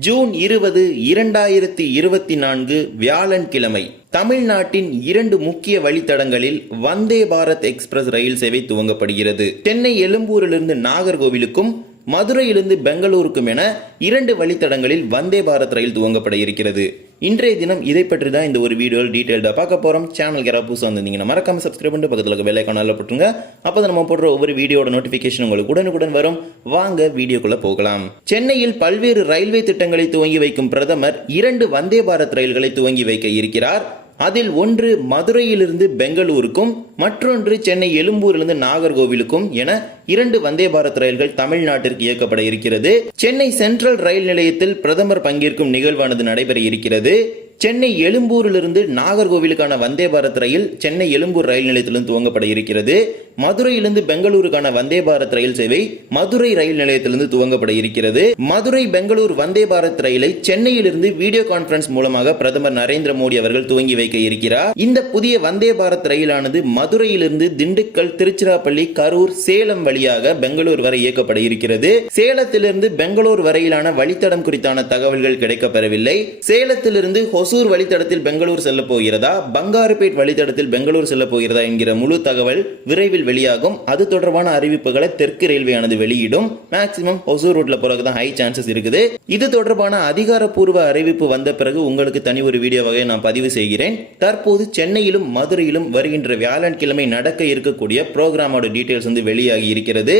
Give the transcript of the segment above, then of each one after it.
June இருபது இரண்டாயிரத்தி இருபத்தி நான்கு வியாழன் கிழமை தமிழ்நாட்டின் இரண்டு முக்கிய வழித்தடங்களில் வந்தே பாரத் எக்ஸ்பிரஸ் ரயில் சேவை துவங்கப்படுகிறது. சென்னை எழும்பூரிலிருந்து நாகர்கோவிலுக்கும் மதுரையிலிருந்து பெங்களூருக்கும் என இரண்டு வழித்தடங்களில் வந்தே பாரத் ரயில் துவங்கப்பட இருக்கிறது. இன்றைய தினம் இதை பற்றி தான் இந்த ஒரு வீடியோவில் டீட்டெயில்டாக பார்க்க போகிறோம் சேனல் யாராவது புதுசாக வந்திருந்தீங்கன்னா மறக்காம சப்ஸ்கிரைப் பண்ணிட்டு பக்கத்தில் இருக்க பெல் போட்டுருங்க. அப்போ நம்ம போடுற ஒவ்வொரு வீடியோட நோட்டிஃபிகேஷன் உங்களுக்கு உடனுக்குடன் வரும். வாங்க வீடியோக்குள்ள போகலாம். சென்னையில் பல்வேறு ரயில்வே திட்டங்களை துவங்கி வைக்கும் பிரதமர் இரண்டு வந்தே பாரத் ரயில்களை துவங்கி வைக்க இருக்கிறார். அதில் ஒன்று மதுரையிலிருந்து பெங்களூருக்கும் மற்றொன்று சென்னை எழும்பூரிலிருந்து நாகர்கோவிலுக்கும் என இரண்டு வந்தே பாரத் ரயில்கள் தமிழ்நாட்டிற்கு இயக்கப்பட இருக்கிறது. சென்னை சென்ட்ரல் ரயில் நிலையத்தில் பிரதமர் பங்கேற்கும் நிகழ்வானது நடைபெற இருக்கிறது. சென்னை எழும்பூரிலிருந்து நாகர்கோவிலுக்கான வந்தே பாரத் ரயில் சென்னை எழும்பூர் ரயில் நிலையத்திலிருந்து துவங்கப்பட இருக்கிறது. மதுரையிலிருந்து பெங்களூருக்கான வந்தே பாரத் ரயில் சேவை மதுரை ரயில் நிலையத்திலிருந்து துவங்கப்பட இருக்கிறது. மதுரை பெங்களூர் வந்தே பாரத் ரயிலை சென்னையிலிருந்து வீடியோ கான்பரன்ஸ் மூலமாக பிரதமர் நரேந்திர மோடி அவர்கள் துவங்கி வைக்க இருக்கிறார். இந்த புதிய வந்தே பாரத் ரயிலானது மதுரையிலிருந்து திண்டுக்கல் திருச்சிராப்பள்ளி கரூர் சேலம் வழியாக பெங்களூர் வரை இயக்கப்பட இருக்கிறது. சேலத்திலிருந்து பெங்களூர் வரையிலான வழித்தடம் குறித்தான தகவல்கள் கிடைக்கப்பெறவில்லை. சேலத்திலிருந்து ஒசூர் வழித்தடத்தில் பெங்களூர் செல்ல போகிறதா? பங்காருபேட் வழித்தடத்தில் பெங்களூர் செல்ல போகிறதா என்கிற முழு தகவல் விரைவில் வெளியாகும். அது தொடர்பான அறிவிப்புகளை தெற்கு ரயில்வேயானது வெளியிடும். மேக்சிமம் ஒசூர் ரூட்ல போறதுக்கு தான் ஹை சான்சஸ் இருக்குது. இது தொடர்பான அதிகாரப்பூர்வ அறிவிப்பு வந்த பிறகு உங்களுக்கு தனி ஒரு வீடியோவாக நான் பதிவு செய்கிறேன். தற்போது சென்னையிலும் மதுரையிலும் வருகின்ற வியாழன்கிழமை நடக்க இருக்கக்கூடிய ப்ரோக்ராமோட டீடைல்ஸ் வந்து வெளியாகி இருக்கிறது.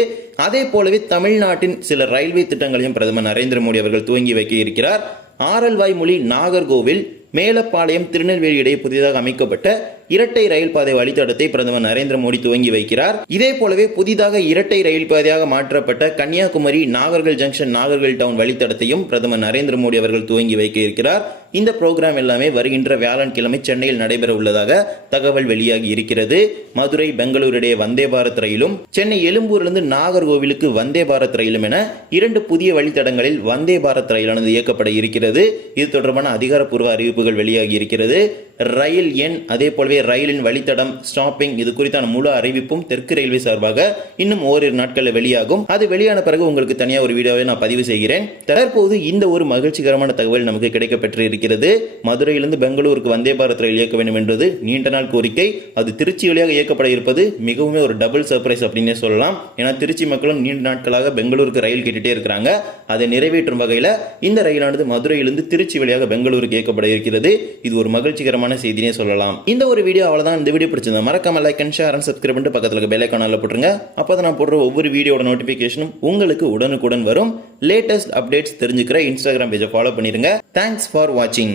அதே போலவே தமிழ்நாட்டின் சில ரயில்வே திட்டங்களையும் பிரதமர் நரேந்திர மோடி அவர்கள் துவங்கி வைக்க இருக்கிறார். ஆரல்வாய் மொழி நாகர்கோவில் மேலப்பாளையம் திருநெல்வேலி இடையே புதிதாக அமைக்கப்பட்ட இரட்டை ரயில் பாதை வழித்தடத்தை பிரதமர் நரேந்திர மோடி துவங்கி வைக்கிறார். இதே போலவே புதிதாக இரட்டை ரயில் பாதையாக மாற்றப்பட்ட கன்னியாகுமரி நாகர்கள் ஜங்ஷன் நாகர்கள் டவுன் வழித்தடத்தையும் பிரதமர் நரேந்திர மோடி அவர்கள் துவங்கி வைக்க இருக்கிறார். இந்த ப்ரோக்ராம் எல்லாமே வருகின்ற வியாழன்கிழமை சென்னையில் நடைபெற உள்ளதாக தகவல் வெளியாகி இருக்கிறது. மதுரை பெங்களூர் இடையே வந்தே பாரத் ரயிலும் சென்னை எழும்பூரிலிருந்து நாகர்கோவிலுக்கு வந்தே பாரத் ரயிலும் என இரண்டு புதிய வழித்தடங்களில் வந்தே பாரத் ரயிலானது இயக்கப்பட இருக்கிறது. இது தொடர்பான அதிகாரப்பூர்வ அறிவிப்புகள் வெளியாகி இருக்கிறது. ரயில் எண் அதே போலவே ரயிலின் வழித்தடம் ஸ்டாப்பிங் இது குறித்தான முழு அறிவிப்பும் தெற்கு ரயில்வே சார்பாக இன்னும் ஓரிரு நாட்களில் வெளியாகும். அது வெளியான பிறகு உங்களுக்கு தனியாக ஒரு வீடியோவை நான் பதிவு செய்கிறேன். தற்போது இந்த ஒரு மகிழ்ச்சிகரமான தகவல் நமக்கு கிடைக்கப்பெற்று இருக்கிறது. மதுரையிலிருந்து பெங்களூருக்கு வந்தே பாரத் ரயில் இயக்க வேண்டும் என்றது நீண்ட நாள் கோரிக்கை. அது திருச்சி வழியாக இயக்கப்பட இருப்பது மிகவும் ஒரு டபுள் சர்ப்ரைஸ் அப்படின்னே சொல்லலாம். ஏன்னா திருச்சி மக்களும் நீண்ட நாட்களாக பெங்களூருக்கு ரயில் கேட்டுட்டே இருக்கிறாங்க. அதை நிறைவேற்றும் வகையில் இந்த ரயிலானது மதுரையிலிருந்து திருச்சி வழியாக பெங்களூருக்கு இயக்கப்பட இருக்கிறது. இது ஒரு மகிழ்ச்சிகரமான செய்தினே சொல்லலாம். இந்த ஒரு வீடியோ அவ்வளோதான் இந்த வீடியோ பிடிச்சிருந்தா மறக்காம like and share and subscribe பண்ணிட்டு பக்கத்தில் இருக்க பெல் ஐக்கானில் போட்டுருங்க. அப்போ தான் நான் போடுற ஒவ்வொரு வீடியோட நோட்டிஃபிகேஷனும் உங்களுக்கு உடனுக்குடன் வரும். லேட்டஸ்ட் அப்டேட்ஸ் தெரிஞ்சுக்கிற இன்ஸ்டாகிராம் பேஜை ஃபாலோ பண்ணிடுங்க தேங்க்ஸ் ஃபார் வாட்சிங்